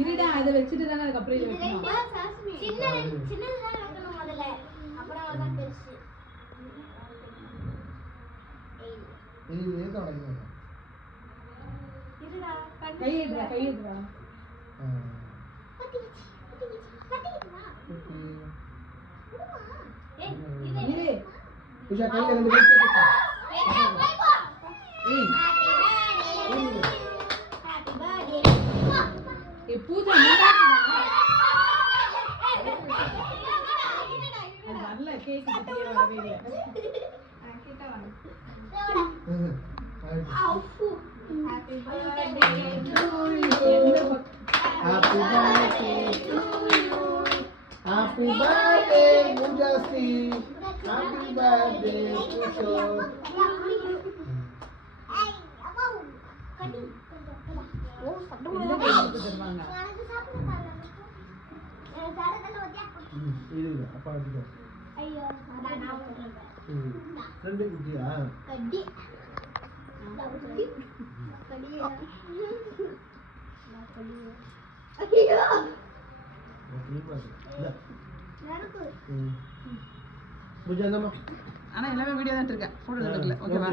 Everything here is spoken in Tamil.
இருடா அத வச்சிட்டு தான அதுக்கு அப்புறம் இத வைக்கணும். சின்னது தான் வைக்கணும் முதல்ல. அப்புறம் அதான் பெருசு. இது ஏதோ அடங்க. இருடா கை எடுடா. இரு. பூஜா கையில ரெண்டு கை கேட்க. பூஜா முன்னாடிடா. அது வரல கேக் கிட்டே வரவே இல்ல. கிட்ட வாங்க. Happy birthday to you. Happy birthday to you. Happy birthday Mujasi. Happy birthday to you. இது அப்பா எடுத்துக்கோ. ஐயோ அதான் நான் போடுறேன். ரெண்டு குட்டியா? கட்டி. ஐயோ பூஜா நம்ம ஆனா எல்லாமே வீடியோ தான் இருக்கேன். போட்டோ எடுக்கல. ஓகேவா?